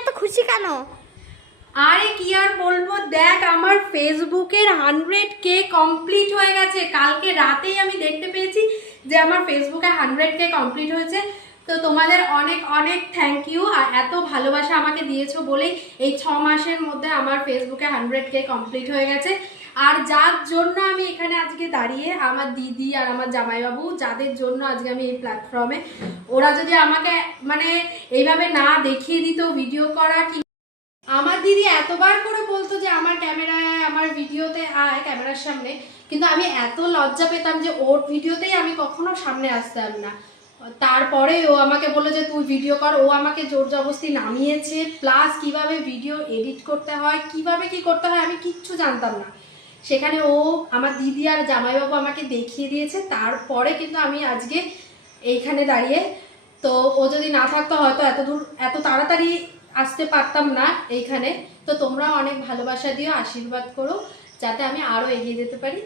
এত খুশি কেন? আরে কি আর বলবো, দেখ আমার ফেসবুকের 100K কমপ্লিট হয়ে গেছে। কালকে রাতেই আমি দেখতে পেয়েছি যে আমার ফেসবুকে 100K কমপ্লিট হয়েছে। তো তোমাদের অনেক অনেক থ্যাংক ইউ, আর এত ভালোবাসা আমাকে দিয়েছো বলেই এই 6 মাসের মধ্যে আমার ফেসবুকে 100K কমপ্লিট হয়ে গেছে। আর যার জন্য আমি এখানে আজকে দাঁড়িয়ে, আমার দিদি আর আমার জামাইবাবু, যাদের জন্য আজকে আমি এই প্ল্যাটফর্মে, ওরা যদি আমাকে মানে এইভাবে না দেখিয়ে দিত ভিডিও করা, কি আমার দিদি এতবার করে বলতো যে আমার ক্যামেরায় আমার ভিডিওতে আয় ক্যামেরার সামনে, কিন্তু আমি এত লজ্জা পেতাম যে ওর ভিডিওতেই আমি কখনো সামনে আসতাম না। তারপরে ও আমাকে বললো যে তুই ভিডিও কর। ও আমাকে জোর জবরদস্তি নামিয়েছে, প্লাস কিভাবে ভিডিও এডিট করতে হয়, কিভাবে কি করতে হয় আমি কিচ্ছু জানতাম না। সেখানে ও আমার দিদি আর জামাইবাবু আমাকে দেখিয়ে দিয়েছে, তারপরে কিন্তু আমি আজকে এইখানে দাঁড়িয়ে। তো ও যদি না থাকতো হয়তো এত দূর এত তাড়াতাড়ি আসতে পারতাম না এইখানে। তো তোমরাও অনেক ভালোবাসা দিও, আশীর্বাদ করো যাতে আমি আরও এগিয়ে যেতে পারি।